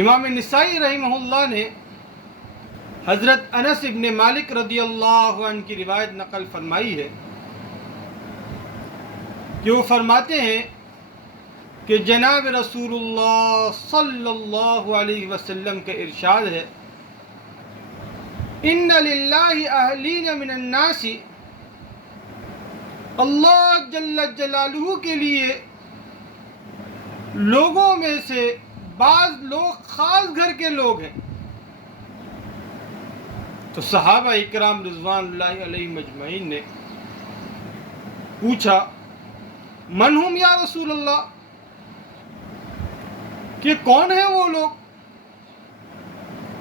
امام نسائی رحمہ اللہ نے حضرت انس ابن مالک رضی اللہ عنہ کی روایت نقل فرمائی ہے کہ وہ فرماتے ہیں کہ جناب رسول اللہ صلی اللہ علیہ وسلم کا ارشاد ہے، ان للہ اہلین من الناس، اللہ جل جلالہ کے لیے لوگوں میں سے بعض لوگ خاص گھر کے لوگ ہیں۔ تو صحابہ اکرام رضوان اللہ علیہم اجمعین نے پوچھا، من ہم یا رسول اللہ، کہ کون ہیں وہ لوگ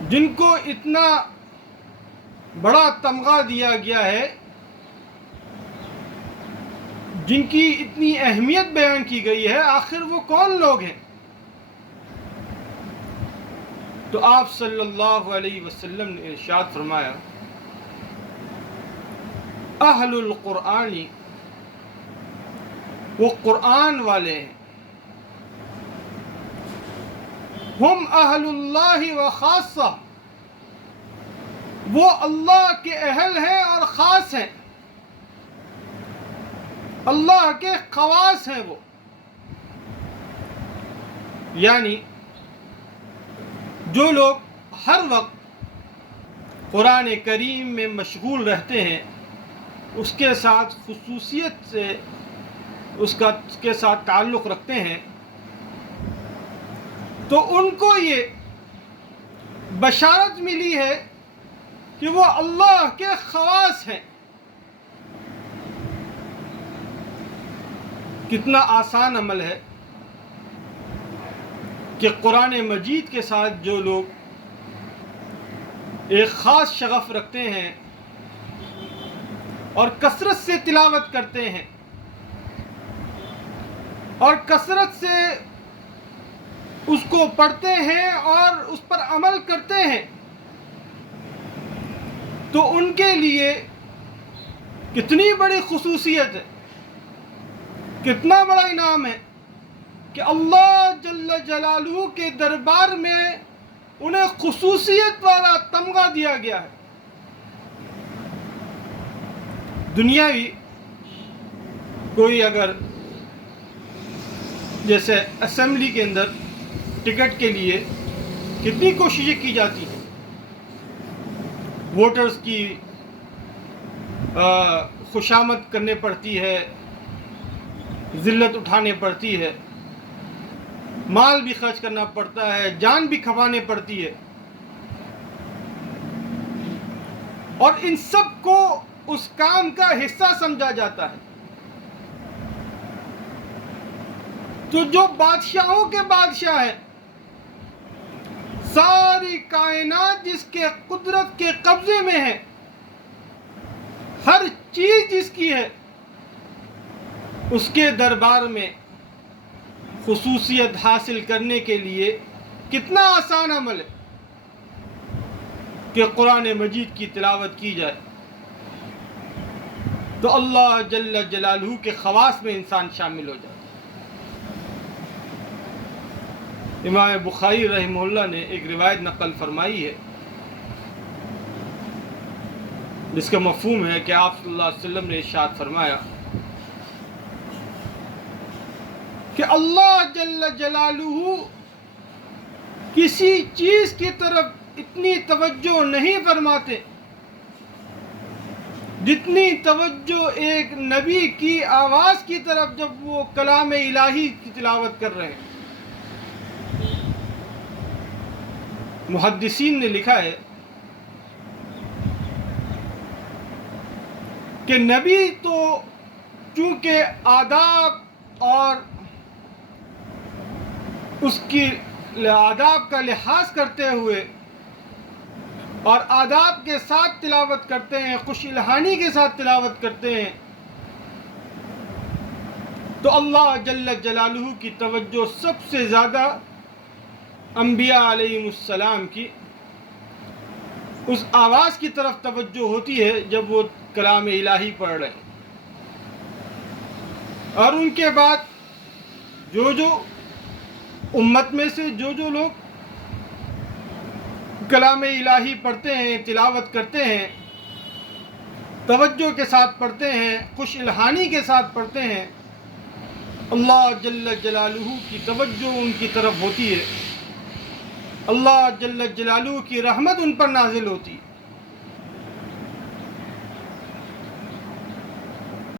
جن کو اتنا بڑا تمغہ دیا گیا ہے، جن کی اتنی اہمیت بیان کی گئی ہے، آخر وہ کون لوگ ہیں؟ تو آپ صلی اللہ علیہ وسلم نے ارشاد فرمایا، اہل القرآن، وہ قرآن والے ہیں، ہم اہل اللہ و خاصہ، وہ اللہ کے اہل ہیں اور خاص ہیں، اللہ کے خواص ہیں وہ۔ یعنی جو لوگ ہر وقت قرآن کریم میں مشغول رہتے ہیں، اس کے ساتھ خصوصیت سے اس کے ساتھ تعلق رکھتے ہیں، تو ان کو یہ بشارت ملی ہے کہ وہ اللہ کے خواص ہیں۔ کتنا آسان عمل ہے کہ قرآن مجید کے ساتھ جو لوگ ایک خاص شغف رکھتے ہیں اور کثرت سے تلاوت کرتے ہیں اور کثرت سے اس کو پڑھتے ہیں اور اس پر عمل کرتے ہیں، تو ان کے لیے کتنی بڑی خصوصیت ہے، کتنا بڑا انعام ہے کہ اللہ جل جلالہ کے دربار میں انہیں خصوصیت والا تمغہ دیا گیا ہے۔ دنیاوی کوئی اگر جیسے اسمبلی کے اندر ٹکٹ کے لیے کتنی کوششیں کی جاتی ہیں، ووٹرز کی خوشامد کرنے پڑتی ہے، ذلت اٹھانے پڑتی ہے، مال بھی خرچ کرنا پڑتا ہے، جان بھی کھپانی پڑتی ہے، اور ان سب کو اس کام کا حصہ سمجھا جاتا ہے۔ تو جو بادشاہوں کے بادشاہ ہیں، ساری کائنات جس کے قدرت کے قبضے میں ہے، ہر چیز جس کی ہے، اس کے دربار میں خصوصیت حاصل کرنے کے لیے کتنا آسان عمل ہے کہ قرآن مجید کی تلاوت کی جائے، تو اللہ جل جلالہ کے خواص میں انسان شامل ہو جائے۔ امام بخاری رحمہ اللہ نے ایک روایت نقل فرمائی ہے جس کا مفہوم ہے کہ آپ صلی اللہ علیہ وسلم نے ارشاد فرمایا کہ اللہ جل جلالہ کسی چیز کی طرف اتنی توجہ نہیں فرماتے جتنی توجہ ایک نبی کی آواز کی طرف جب وہ کلام الہی کی تلاوت کر رہے ہیں۔ محدثین نے لکھا ہے کہ نبی تو چونکہ آداب اور اس کی آداب کا لحاظ کرتے ہوئے اور آداب کے ساتھ تلاوت کرتے ہیں، خوش الحانی کے ساتھ تلاوت کرتے ہیں، تو اللہ جل جلالہ کی توجہ سب سے زیادہ انبیاء علیہم السلام کی اس آواز کی طرف توجہ ہوتی ہے جب وہ کلام الہی پڑھ رہے ہیں، اور ان کے بعد جو امت میں سے جو لوگ کلام الہی پڑھتے ہیں، تلاوت کرتے ہیں، توجہ کے ساتھ پڑھتے ہیں، خوش الحانی کے ساتھ پڑھتے ہیں، اللہ جل جلالہ کی توجہ ان کی طرف ہوتی ہے، اللہ جل جلالہ کی رحمت ان پر نازل ہوتی ہے۔